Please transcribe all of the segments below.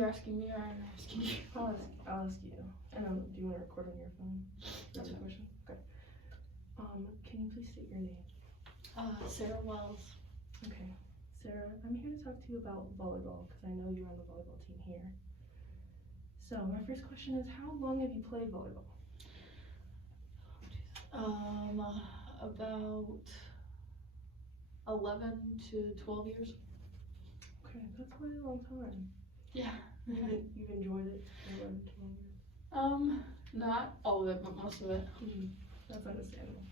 you asking me or I'm asking you? I'll ask you. And do you want to record on your phone? That's a fine. question. Okay. Can you please state your name? Sarah Wells. Okay. Sarah, I'm here to talk to you about volleyball because I know you're on the volleyball team here. So my first question is, how long have you played volleyball? About 11 to 12 years. Okay, that's quite a long time. Yeah. You've enjoyed it for 11 to 12 years? Not all of it, but most of it. That's understandable.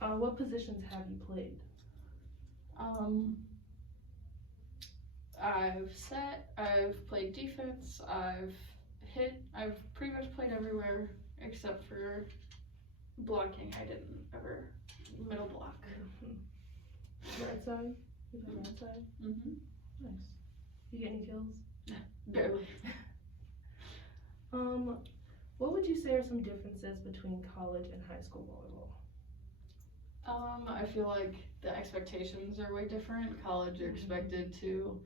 What positions have you played? I've played defense, I've pretty much played everywhere except for blocking. I didn't ever middle block. Right side? You play right side? Nice. You get any kills? Barely. What would you say are some differences between college and high school volleyball? I feel like the expectations are way different. College, you're expected to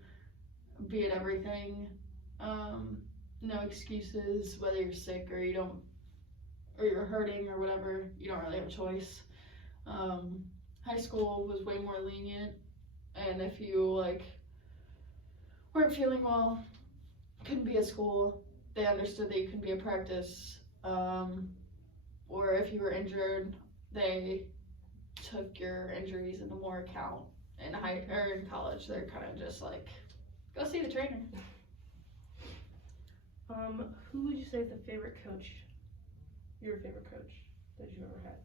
be at everything. No excuses, whether you're sick or you're hurting or whatever, you don't really have a choice. High school was way more lenient, and if you weren't feeling well, couldn't be at school, they understood that you couldn't be at practice. Or if you were injured, they took your injuries into more account. In college, they're kind of just like, go see the trainer. Who would you say is your favorite coach that you ever had?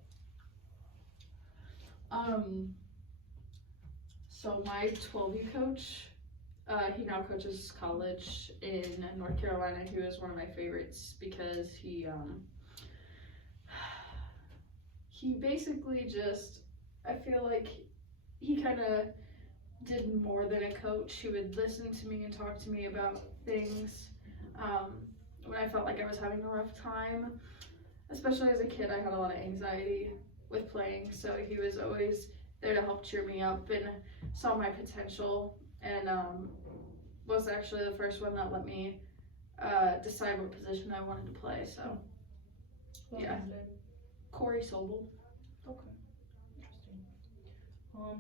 So my 12U coach, he now coaches college in North Carolina. He was one of my favorites because he basically just, I feel like he kind of did more than a coach. He would listen to me and talk to me about things when I felt like I was having a rough time. Especially as a kid, I had a lot of anxiety with playing, so he was always there to help cheer me up and saw my potential, and was actually the first one that let me decide what position I wanted to play. So What yeah. was his name? Corey Sobel. Okay, interesting.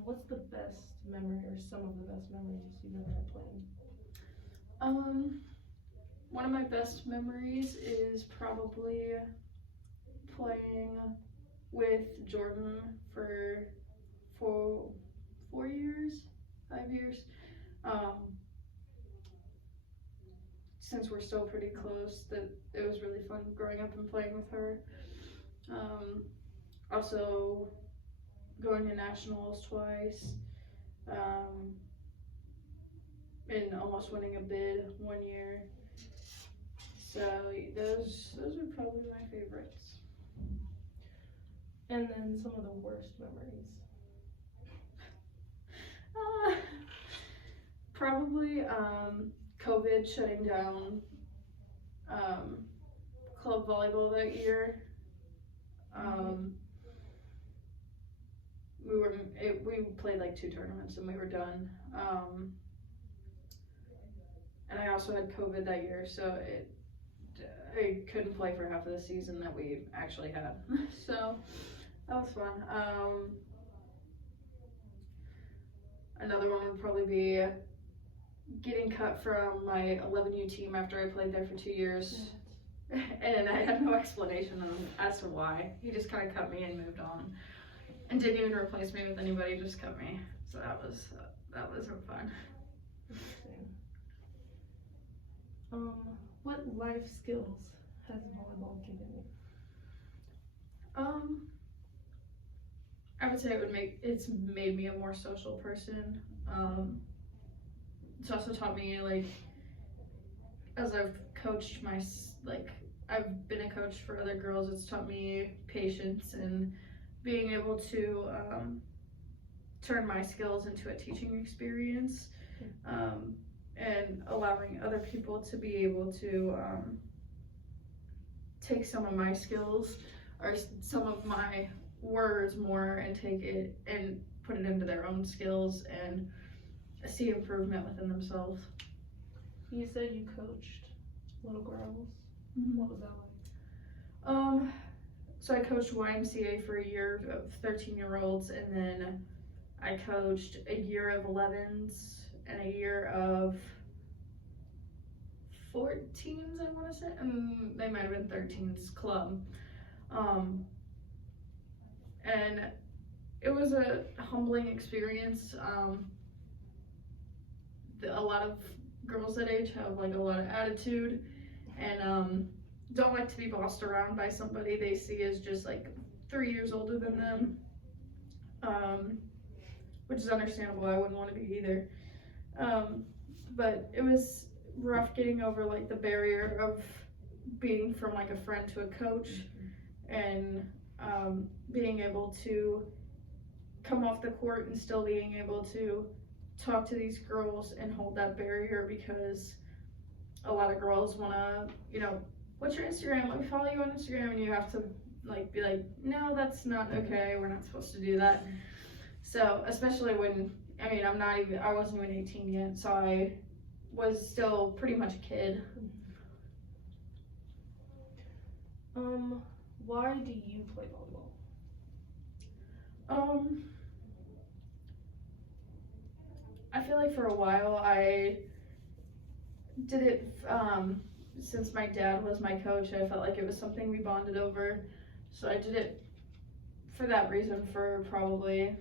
What's the best memory or some of the best memories you've ever had playing? One of my best memories is probably playing with Jordan for 5 years. Since we're still pretty close, that it was really fun growing up and playing with her. Also going to nationals twice, and almost winning a bid one year. So those are probably my favorites. And then some of the worst memories. Probably COVID shutting down club volleyball that year. We played like 2 tournaments and we were done. And I also had COVID that year, so I couldn't play for half of the season that we actually had. So that was fun. Another one would probably be getting cut from my 11U team after I played there for 2 years. And I had no explanation as to why. He just kind of cut me and moved on. And didn't even replace me with anybody, just cut me. So that was fun. Interesting. What life skills has volleyball given you? I would say it's made me a more social person. It's also taught me, as I've coached I've been a coach for other girls, it's taught me patience and being able to turn my skills into a teaching experience, and allowing other people to be able to take some of my skills or some of my words more and take it and put it into their own skills and see improvement within themselves. You said you coached little girls. Mm-hmm. What was that like? So I coached YMCA for a year of 13-year-olds, and then I coached a year of 11s and a year of 14s, I want to say, and they might have been 13s club. And it was a humbling experience. A lot of girls that age have like a lot of attitude, and don't like to be bossed around by somebody they see as just like 3 years older than them, which is understandable. I wouldn't want to be either. But it was rough getting over like the barrier of being from like a friend to a coach, and being able to come off the court and still being able to talk to these girls and hold that barrier, because a lot of girls want to, what's your Instagram? Let me follow you on Instagram, and you have to like be like, no, that's not okay. We're not supposed to do that. So especially when, I wasn't even 18 yet, so I was still pretty much a kid. Why do you play volleyball? I feel like for a while I did it, since my dad was my coach, I felt like it was something we bonded over. So I did it for that reason for probably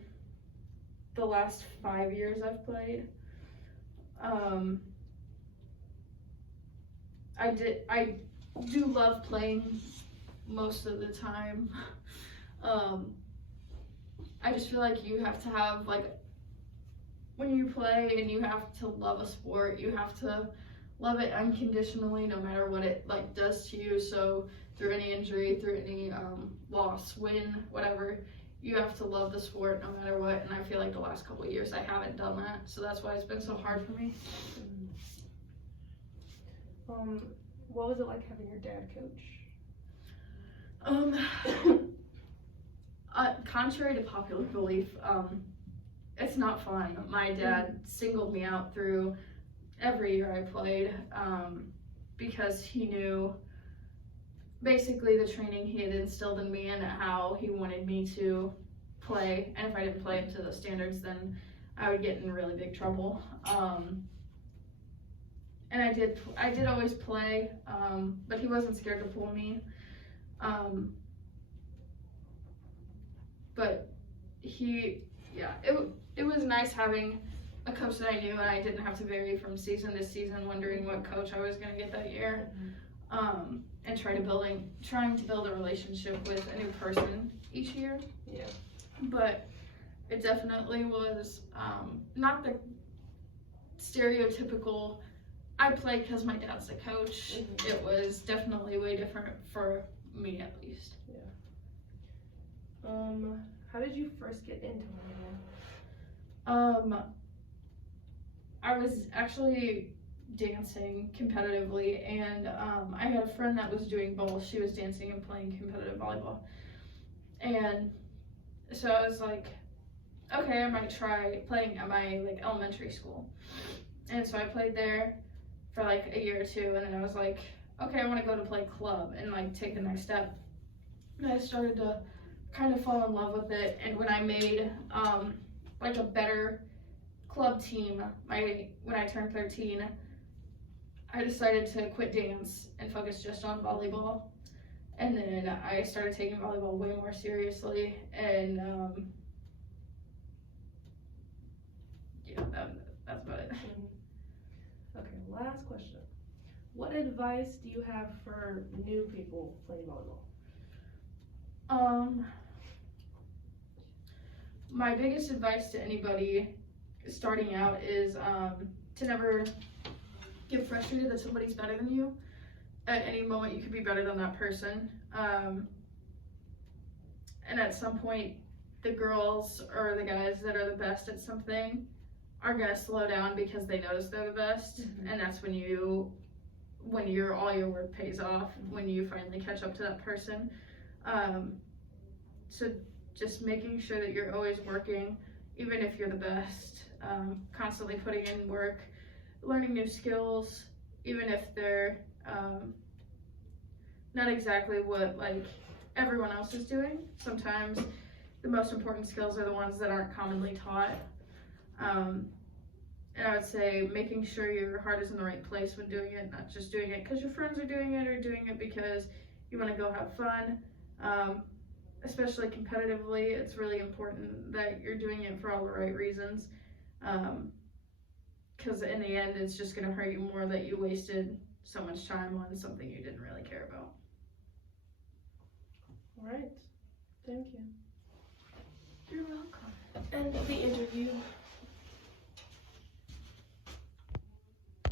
the last 5 years I've played. I do love playing most of the time. I just feel like you have to have, like, when you play and you have to love a sport, you have to love it unconditionally, no matter what it like does to you. So through any injury, through any loss, win, whatever, you have to love the sport no matter what. And I feel like the last couple of years I haven't done that, so that's why it's been so hard for me. What was it like having your dad coach? Contrary to popular belief, it's not fun. My dad singled me out through every year I played, because he knew basically the training he had instilled in me and how he wanted me to play. And if I didn't play up to those standards, then I would get in really big trouble. And I did always play, but he wasn't scared to pull me. But it was nice having a coach that I knew, and I didn't have to vary from season to season wondering what coach I was gonna get that year. And trying to build a relationship with a new person each year. Yeah. But it definitely was not the stereotypical, I play because my dad's the coach. Mm-hmm. It was definitely way different for me, at least. How did you first get into volleyball? I was actually dancing competitively, and I had a friend that was doing both. She was dancing and playing competitive volleyball, and so I was like, okay, I might try playing at my like elementary school. And so I played there for like a year or two, and then I was like, okay, I want to go to play club and like take the next step. And I started to kind of fall in love with it, and when I made like a better club team when I turned 13, I decided to quit dance and focus just on volleyball. And then I started taking volleyball way more seriously, and that's about it. Okay, last question. What advice do you have for new people playing volleyball? My biggest advice to anybody starting out is to never get frustrated that somebody's better than you. At any moment you could be better than that person, and at some point the girls or the guys that are the best at something are gonna slow down because they notice they're the best. Mm-hmm. And that's when all your work pays off, when you finally catch up to that person. So just making sure that you're always working, even if you're the best, constantly putting in work, learning new skills, even if they're not exactly what like everyone else is doing. Sometimes the most important skills are the ones that aren't commonly taught. And I would say making sure your heart is in the right place when doing it, not just doing it because your friends are doing it or doing it because you want to go have fun. Especially competitively, it's really important that you're doing it for all the right reasons. Because in the end, it's just going to hurt you more that you wasted so much time on something you didn't really care about. All right. Thank you. You're welcome. And the interview